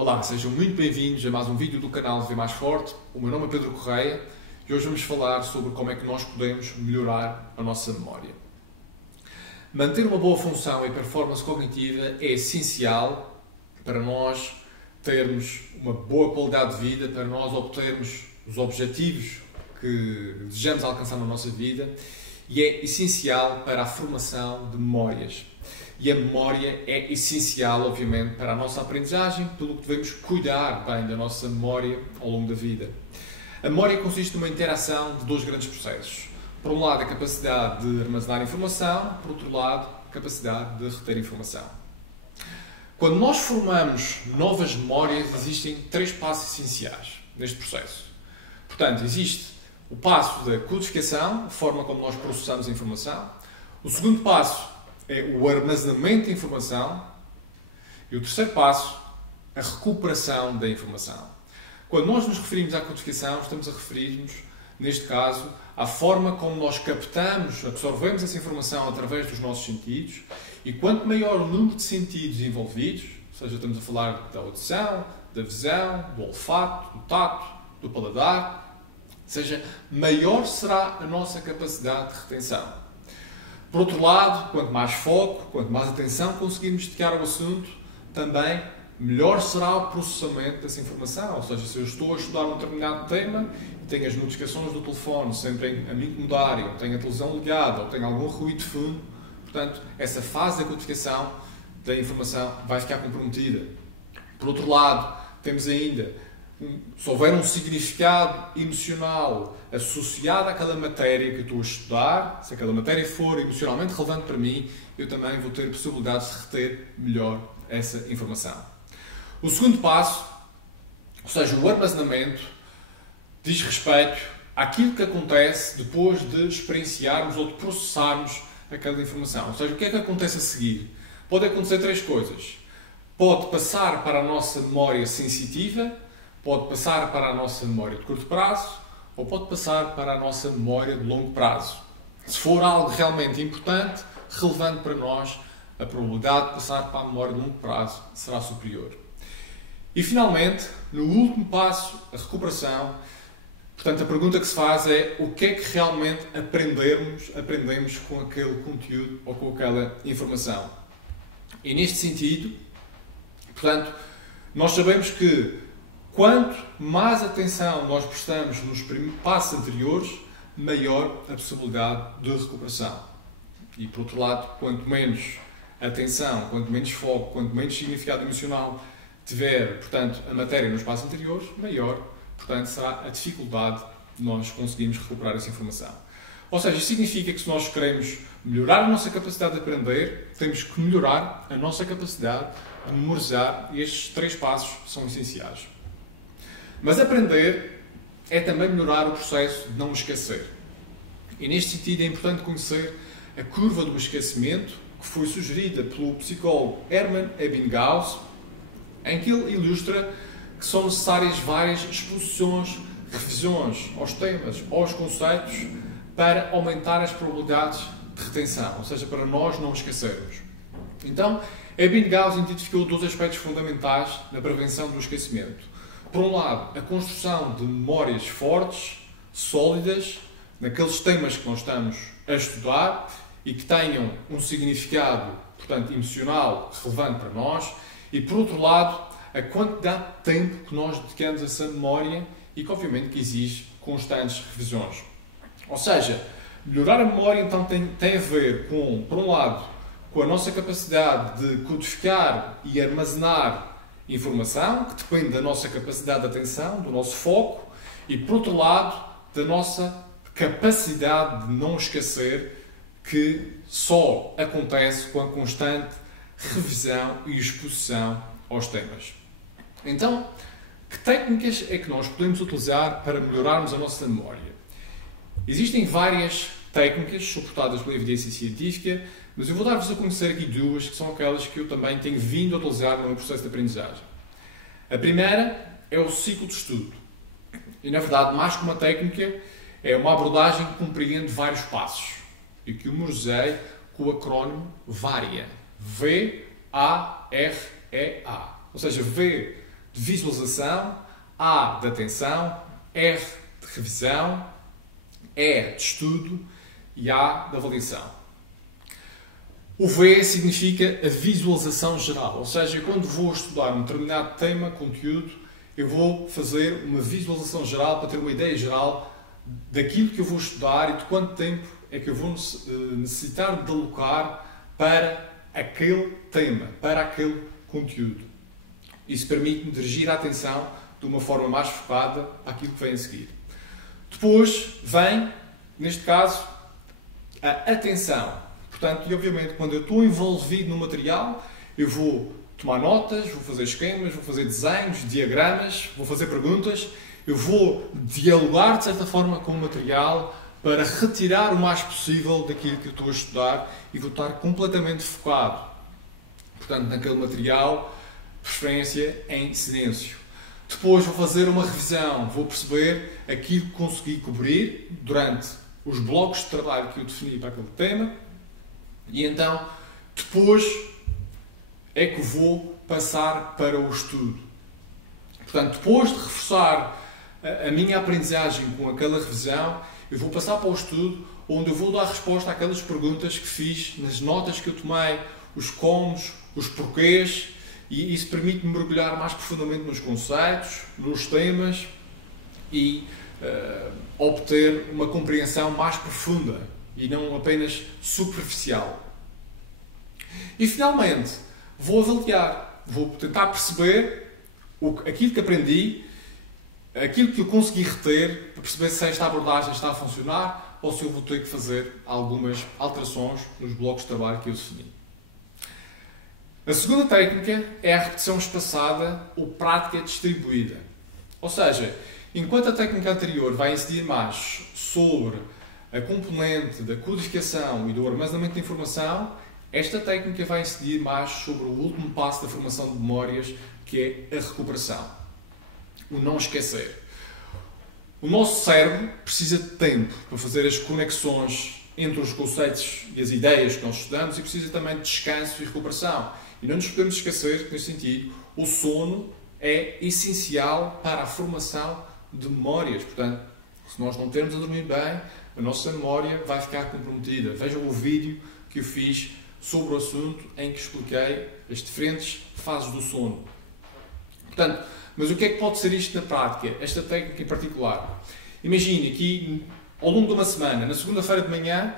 Olá, sejam muito bem-vindos a mais um vídeo do canal Viver Mais Forte. O meu nome é Pedro Correia e hoje vamos falar sobre como é que nós podemos melhorar a nossa memória. Manter uma boa função e performance cognitiva é essencial para nós termos uma boa qualidade de vida, para nós obtermos os objetivos que desejamos alcançar na nossa vida e é essencial para a formação de memórias. E a memória é essencial, obviamente, para a nossa aprendizagem, pelo que devemos cuidar bem da nossa memória ao longo da vida. A memória consiste numa interação de dois grandes processos. Por um lado, a capacidade de armazenar informação, por outro lado, a capacidade de reter informação. Quando nós formamos novas memórias, existem três passos essenciais neste processo. Portanto, existe o passo da codificação, a forma como nós processamos a informação. O segundo passo é o armazenamento da informação. E o terceiro passo, a recuperação da informação. Quando nós nos referimos à codificação, estamos a referir-nos, neste caso, à forma como nós captamos, absorvemos essa informação através dos nossos sentidos. E quanto maior o número de sentidos envolvidos, ou seja, estamos a falar da audição, da visão, do olfato, do tato, do paladar, ou seja, maior será a nossa capacidade de retenção. Por outro lado, quanto mais foco, quanto mais atenção conseguirmos dedicar ao assunto, também melhor será o processamento dessa informação. Ou seja, se eu estou a estudar um determinado tema e tenho as notificações do telefone sempre a me incomodarem, ou tenho a televisão ligada, ou tenho algum ruído de fundo, portanto, essa fase da codificação da informação vai ficar comprometida. Por outro lado, temos ainda, se houver um significado emocional associado àquela matéria que eu estou a estudar, se aquela matéria for emocionalmente relevante para mim, eu também vou ter possibilidade de reter melhor essa informação. O segundo passo, ou seja, o armazenamento, diz respeito àquilo que acontece depois de experienciarmos ou de processarmos aquela informação. Ou seja, o que é que acontece a seguir? Pode acontecer três coisas. Pode passar para a nossa memória sensitiva, pode passar para a nossa memória de curto prazo ou pode passar para a nossa memória de longo prazo. Se for algo realmente importante, relevante para nós, a probabilidade de passar para a memória de longo prazo será superior. E finalmente, no último passo, a recuperação, portanto a pergunta que se faz é o que é que realmente aprendemos com aquele conteúdo ou com aquela informação. E neste sentido, portanto, nós sabemos que quanto mais atenção nós prestamos nos passos anteriores, maior a possibilidade de recuperação. E, por outro lado, quanto menos atenção, quanto menos foco, quanto menos significado emocional tiver, portanto, a matéria nos passos anteriores, maior, portanto, será a dificuldade de nós conseguirmos recuperar essa informação. Ou seja, isto significa que se nós queremos melhorar a nossa capacidade de aprender, temos que melhorar a nossa capacidade de memorizar e estes três passos são essenciais. Mas aprender é também melhorar o processo de não esquecer. E neste sentido é importante conhecer a curva do esquecimento que foi sugerida pelo psicólogo Hermann Ebbinghaus, em que ele ilustra que são necessárias várias exposições, revisões aos temas, aos conceitos, para aumentar as probabilidades de retenção, ou seja, para nós não esquecermos. Então, Ebbinghaus identificou dois aspectos fundamentais na prevenção do esquecimento. Por um lado, a construção de memórias fortes, sólidas, naqueles temas que nós estamos a estudar e que tenham um significado, portanto, emocional relevante para nós. E, por outro lado, a quantidade de tempo que nós dedicamos a essa memória e que, obviamente, que exige constantes revisões. Ou seja, melhorar a memória, então, tem a ver com, por um lado, com a nossa capacidade de codificar e armazenar informação, que depende da nossa capacidade de atenção, do nosso foco, e, por outro lado, da nossa capacidade de não esquecer, que só acontece com a constante revisão e exposição aos temas. Então, que técnicas é que nós podemos utilizar para melhorarmos a nossa memória? Existem várias técnicas suportadas pela evidência científica, mas eu vou dar-vos a conhecer aqui duas, que são aquelas que eu também tenho vindo a utilizar no meu processo de aprendizagem. A primeira é o ciclo de estudo. E, na verdade, mais que uma técnica, é uma abordagem que compreende vários passos e que eu memorizei com o acrónimo VARIA. V-A-R-E-A. Ou seja, V de visualização, A de atenção, R de revisão, E de estudo e A de avaliação. O V significa a visualização geral, ou seja, quando vou estudar um determinado tema, conteúdo, eu vou fazer uma visualização geral para ter uma ideia geral daquilo que eu vou estudar e de quanto tempo é que eu vou necessitar de alocar para aquele tema, para aquele conteúdo. Isso permite-me dirigir a atenção de uma forma mais focada àquilo que vem a seguir. Depois vem, neste caso, a atenção. Portanto, e obviamente, quando eu estou envolvido no material, eu vou tomar notas, vou fazer esquemas, vou fazer desenhos, diagramas, vou fazer perguntas, eu vou dialogar, de certa forma, com o material para retirar o mais possível daquilo que eu estou a estudar e vou estar completamente focado, portanto, naquele material, preferência em silêncio. Depois vou fazer uma revisão, vou perceber aquilo que consegui cobrir durante os blocos de trabalho que eu defini para aquele tema. E então, depois é que vou passar para o estudo. Portanto, depois de reforçar a minha aprendizagem com aquela revisão, eu vou passar para o estudo, onde eu vou dar resposta àquelas perguntas que fiz nas notas que eu tomei, os comos, os porquês, e isso permite-me mergulhar mais profundamente nos conceitos, nos temas e obter uma compreensão mais profunda e não apenas superficial. E finalmente, vou avaliar, vou tentar perceber aquilo que aprendi, aquilo que eu consegui reter, para perceber se esta abordagem está a funcionar ou se eu vou ter que fazer algumas alterações nos blocos de trabalho que eu defini. A segunda técnica é a repetição espaçada ou prática distribuída. Ou seja, enquanto a técnica anterior vai incidir mais sobre a componente da codificação e do armazenamento de informação, esta técnica vai incidir mais sobre o último passo da formação de memórias, que é a recuperação. O não esquecer. O nosso cérebro precisa de tempo para fazer as conexões entre os conceitos e as ideias que nós estudamos e precisa também de descanso e recuperação. E não nos podemos esquecer que, nesse sentido, o sono é essencial para a formação de memórias. Portanto, se nós não estivermos a dormir bem, a nossa memória vai ficar comprometida. Vejam o vídeo que eu fiz sobre o assunto em que expliquei as diferentes fases do sono. Portanto, mas o que é que pode ser isto na prática? Esta técnica em particular. Imagine aqui, ao longo de uma semana, na segunda-feira de manhã,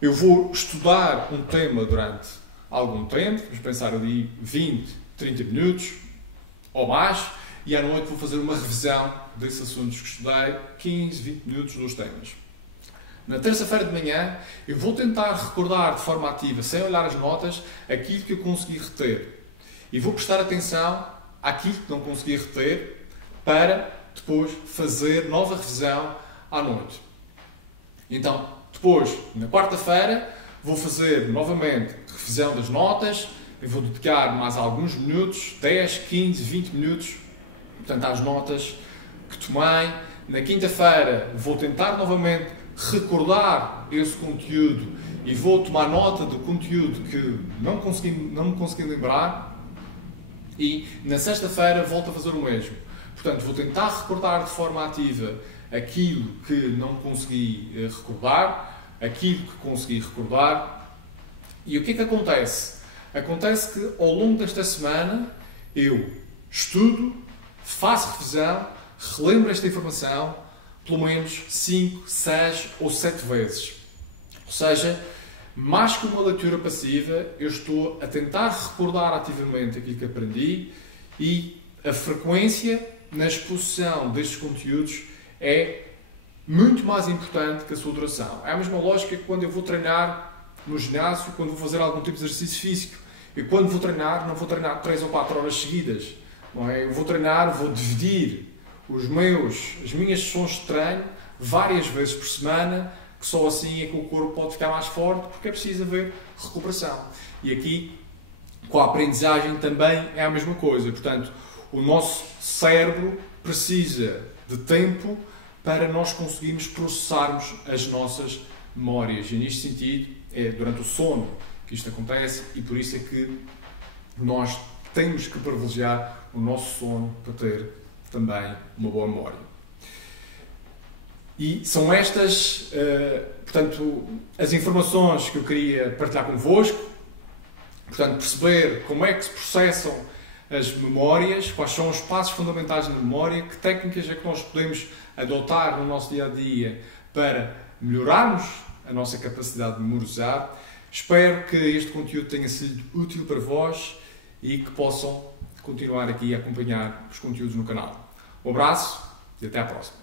eu vou estudar um tema durante algum tempo, vamos pensar ali 20, 30 minutos ou mais, e à noite vou fazer uma revisão desses assuntos que estudei, 15, 20 minutos dos temas. Na terça-feira de manhã, eu vou tentar recordar de forma ativa, sem olhar as notas, aquilo que eu consegui reter. E vou prestar atenção àquilo que não consegui reter para depois fazer nova revisão à noite. Então, depois, na quarta-feira, vou fazer novamente revisão das notas, eu vou dedicar mais alguns minutos, 10, 15, 20 minutos, portanto, às notas que tomei. Na quinta-feira, vou tentar novamente recordar esse conteúdo e vou tomar nota do conteúdo que não me consegui lembrar. E na sexta-feira volto a fazer o mesmo. Portanto, vou tentar recordar de forma ativa aquilo que não consegui recordar, aquilo que consegui recordar. E o que é que acontece? Acontece que ao longo desta semana eu estudo, faço revisão, relembro esta informação pelo menos 5, 6 ou 7 vezes. Ou seja, mais que uma leitura passiva, eu estou a tentar recordar ativamente aquilo que aprendi e a frequência na exposição destes conteúdos é muito mais importante que a sua duração. É a mesma lógica que quando eu vou treinar no ginásio, quando vou fazer algum tipo de exercício físico. Eu quando vou treinar, não vou treinar 3 ou 4 horas seguidas. Não é? Eu vou treinar, vou dividir as minhas sessões de treino várias vezes por semana, que só assim é que o corpo pode ficar mais forte, porque é preciso haver recuperação. E aqui, com a aprendizagem, também é a mesma coisa. Portanto, o nosso cérebro precisa de tempo para nós conseguirmos processarmos as nossas memórias. E, neste sentido, é durante o sono que isto acontece e por isso é que nós temos que privilegiar o nosso sono para ter também uma boa memória. E são estas, portanto, as informações que eu queria partilhar convosco. Portanto, perceber como é que se processam as memórias, quais são os passos fundamentais da memória, que técnicas é que nós podemos adotar no nosso dia-a-dia para melhorarmos a nossa capacidade de memorizar. Espero que este conteúdo tenha sido útil para vós e que possam continuar aqui a acompanhar os conteúdos no canal. Um abraço e até à próxima.